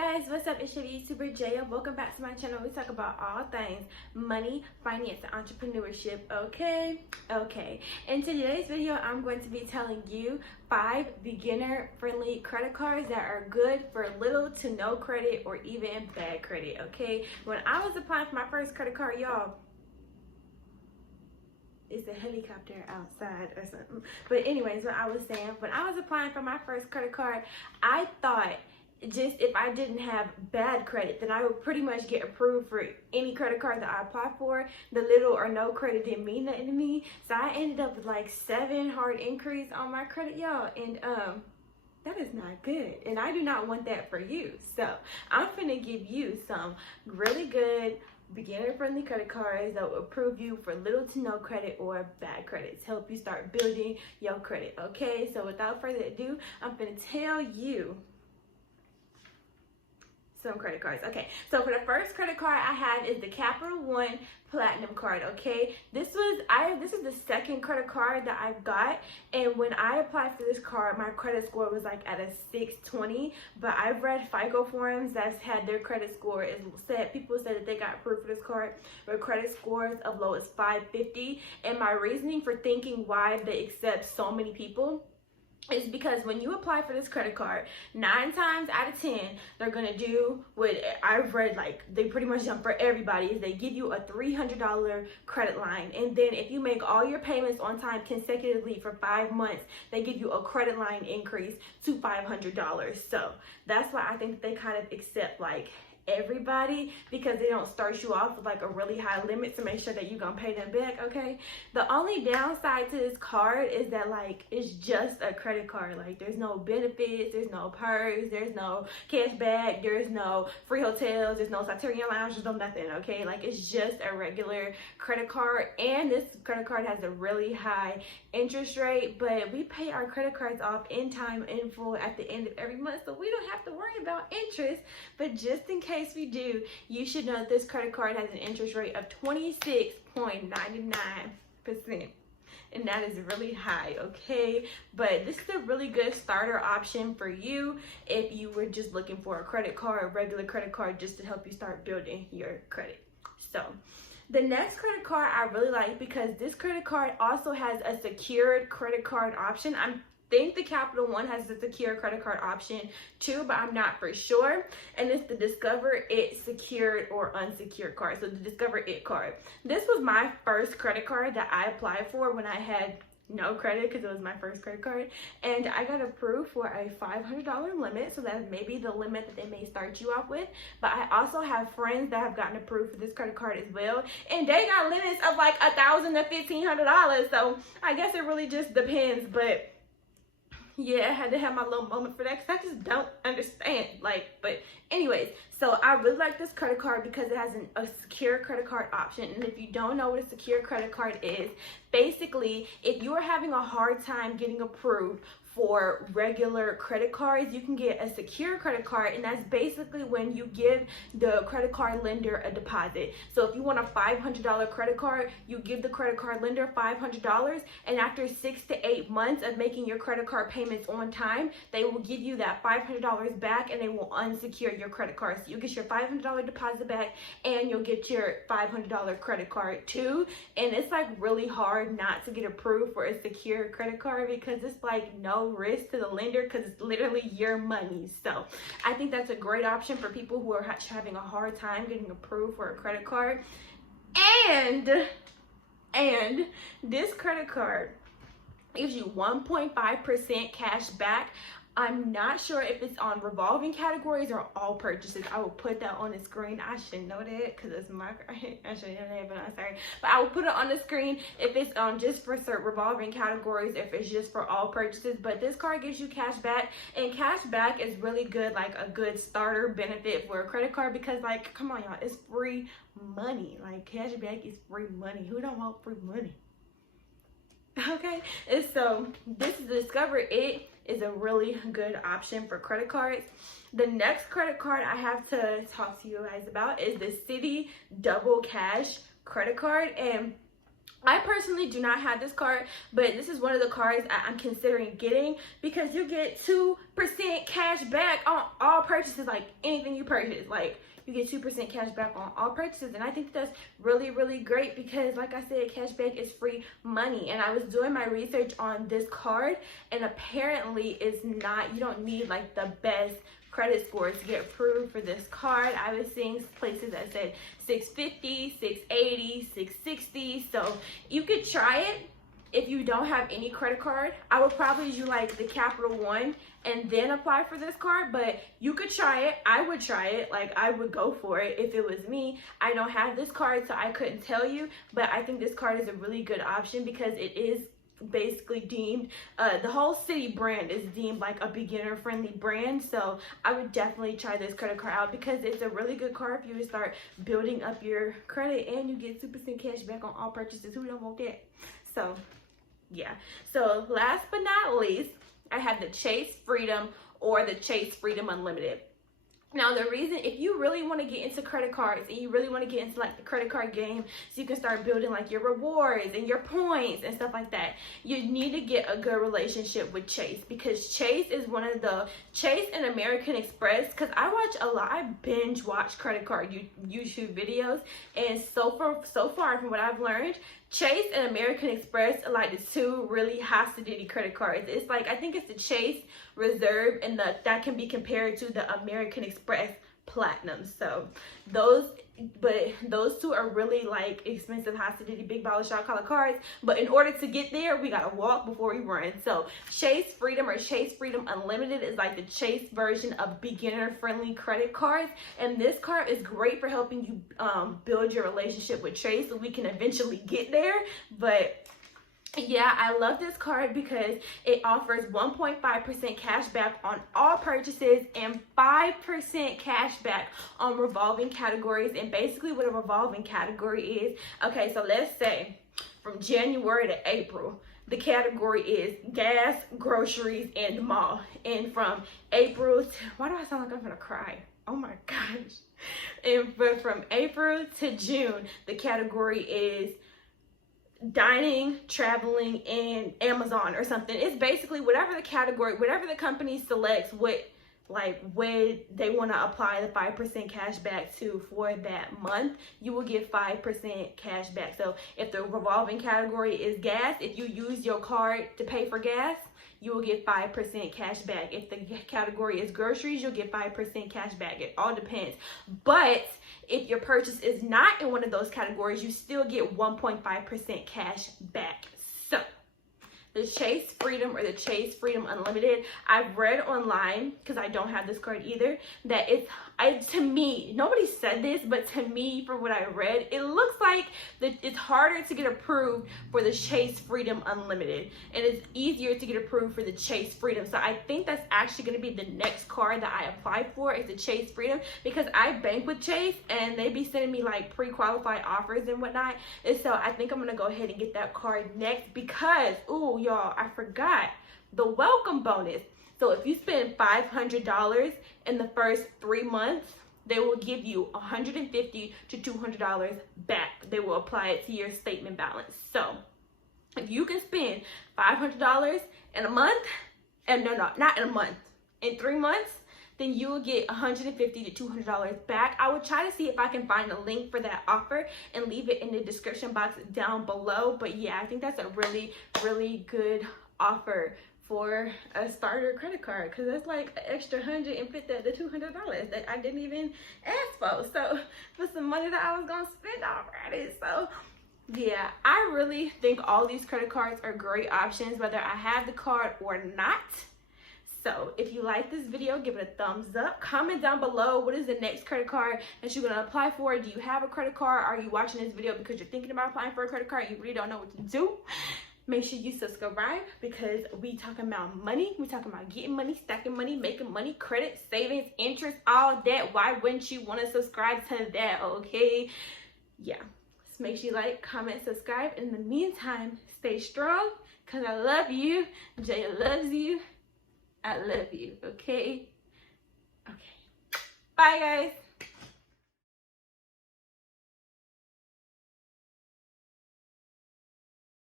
guys, what's up? It's your YouTuber Jaya. Welcome back to my channel. We talk about all things money, finance, and entrepreneurship. Okay. In today's video, I'm going to be telling you 5 beginner-friendly credit cards that are good for little to no credit or even bad credit. Okay. When I was applying for my first credit card, y'all, it's a helicopter outside or something. But anyways, what I was saying, when I was applying for my first credit card, I thought just if I didn't have bad credit, then I would pretty much get approved for any credit card that I applied for. The little or no credit didn't mean nothing to me. So I ended up with like 7 hard inquiries on my credit, y'all. And that is not good. And I do not want that for you. So I'm finna give you some really good beginner-friendly credit cards that will approve you for little to no credit or bad credit to help you start building your credit. Okay, so without further ado, I'm gonna tell you some credit cards. Okay, so for the first credit card I have is the Capital One Platinum card. Okay, this is the second credit card that I've got, and when I applied for this card, my credit score was like at a 620. But I've read FICO forums that's had their credit score people said that they got approved for this card with credit scores of low as 550. And my reasoning for thinking why they accept so many people is because when you apply for this credit card, 9 times out of 10, they're gonna do what I've read, like they pretty much jump for everybody, is they give you a $300 credit line. And then if you make all your payments on time consecutively for 5 months, they give you a credit line increase to $500. So that's why I think they kind of accept like everybody, because they don't start you off with like a really high limit to make sure that you're gonna pay them back. Okay, the only downside to this card is that like it's just a credit card. Like there's no benefits, there's no perks, there's no cash back, there's no free hotels, there's no Saturnian lounge, there's no nothing. Okay, like it's just a regular credit card, and this credit card has a really high interest rate, but we pay our credit cards off in time, in full, at the end of every month, so we don't have to worry about interest. But just in case we do, you should know that this credit card has an interest rate of 26.99%, and that is really high. Okay, but this is a really good starter option for you if you were just looking for a credit card, a regular credit card, just to help you start building your credit. So the next credit card I really like, because this credit card also has a secured credit card option. I think the Capital One has a secure credit card option too, but I'm not for sure. And it's the Discover It secured or unsecured card. So the Discover It card. This was my first credit card that I applied for when I had no credit, because it was my first credit card, and I got approved for a $500 limit. So that's maybe the limit that they may start you off with. But I also have friends that have gotten approved for this credit card as well, and they got limits of like $1,000 to $1,500. So I guess it really just depends. But yeah, I had to have my little moment for that, because I just don't understand. But anyways, so I really like this credit card because it has a secure credit card option. And if you don't know what a secure credit card is, basically, if you are having a hard time getting approved for regular credit cards, you can get a secure credit card, and that's basically when you give the credit card lender a deposit. So if you want a $500 credit card, you give the credit card lender $500, and after 6 to 8 months of making your credit card payments on time, they will give you that $500 back, and they will unsecure your credit card. So you get your $500 deposit back, and you'll get your $500 credit card too. And it's like really hard not to get approved for a secure credit card, because it's like no risk to the lender, because it's literally your money. So I think that's a great option for people who are having a hard time getting approved for a credit card. And this credit card gives you 1.5% cash back. I'm not sure if it's on revolving categories or all purchases. I will put that on the screen. I should know that because it's my, I should know that, but I'm sorry. But I will put it on the screen if it's just for certain revolving categories, if it's just for all purchases. But this card gives you cash back, and cash back is really good, like a good starter benefit for a credit card, because like, come on y'all, it's free money. Like cash back is free money. Who don't want free money? Okay, and so this is Discover It is a really good option for credit cards. The next credit card I have to talk to you guys about is the Citi Double Cash credit card. And I personally do not have this card, but this is one of the cards I'm considering getting, because you get 2% cash back on all purchases, like anything you purchase. Like, you get 2% cash back on all purchases, and I think that's really, really great because, like I said, cash back is free money. And I was doing my research on this card, and apparently it's not, you don't need like the best credit score to get approved for this card. I was seeing places that said 650, 680, 660. So you could try it. If you don't have any credit card, I would probably do like the Capital One and then apply for this card, but you could try it. I would try it. Like, I would go for it if it was me. I don't have this card, so I couldn't tell you, but I think this card is a really good option because it is basically deemed, the whole Citi brand is deemed like a beginner friendly brand. So I would definitely try this credit card out because it's a really good card for you to start building up your credit, and you get 2% cash back on all purchases. Who don't want that? So yeah. So last but not least, I have the Chase Freedom or the Chase Freedom Unlimited. Now, the reason, if you really want to get into credit cards and you really want to get into like the credit card game so you can start building like your rewards and your points and stuff like that, you need to get a good relationship with Chase, because Chase is one of the, Chase and American Express, because I watch a lot, I binge watch credit card YouTube videos, and so far from what I've learned, Chase and American Express are like the two really high-fidelity credit cards. It's like, I think it's the Chase Reserve, and that can be compared to the American Express Platinum. So those two are really like expensive, high-fidelity, big baller shot collar cards. But in order to get there, we gotta walk before we run. So Chase Freedom or Chase Freedom Unlimited is like the Chase version of beginner-friendly credit cards, and this card is great for helping you build your relationship with Chase, so we can eventually get there. But yeah, I love this card because it offers 1.5% cash back on all purchases and 5% cash back on revolving categories. And basically what a revolving category is, okay, so let's say from January to April, the category is gas, groceries, and mall. And from April to, why do I sound like I'm gonna cry? Oh my gosh. And from April to June, the category is dining, traveling, and Amazon or something. It's basically whatever the category, whatever the company selects, what they want to apply the 5% cash back to for that month, you will get 5% cash back. So if the revolving category is gas, if you use your card to pay for gas, you will get 5% cash back. If the category is groceries, you'll get 5% cash back. It all depends. But if your purchase is not in one of those categories, you still get 1.5% cash back. So the Chase Freedom or the Chase Freedom Unlimited, I've read online, because I don't have this card either, that to me, nobody said this, but to me, from what I read, it looks like it's harder to get approved for the Chase Freedom Unlimited, and it's easier to get approved for the Chase Freedom. So I think that's actually going to be the next card that I apply for, is the Chase Freedom, because I bank with Chase, and they be sending me like pre-qualified offers and whatnot. And so I think I'm going to go ahead and get that card next, because, ooh, y'all, I forgot the welcome bonus. So if you spend $500 in the first 3 months, they will give you $150 to $200 back. They will apply it to your statement balance. So if you can spend $500 in a month, and no, not in a month, in 3 months, then you will get $150 to $200 back. I will try to see if I can find a link for that offer and leave it in the description box down below. But yeah, I think that's a really, really good offer for a starter credit card, because that's like an extra $150 to $200 that I didn't even ask for. So for some money that I was gonna spend already. So yeah, I really think all these credit cards are great options, whether I have the card or not. So if you like this video, give it a thumbs up. Comment down below, what is the next credit card that you're gonna apply for? Do you have a credit card? Are you watching this video because you're thinking about applying for a credit card and you really don't know what to do? Make sure you subscribe, because we talking about money. We talking about getting money, stacking money, making money, credit, savings, interest, all that. Why wouldn't you want to subscribe to that? Okay, yeah. So make sure you like, comment, subscribe. In the meantime, stay strong, because I love you. Jay loves you. I love you. Okay. Bye, guys.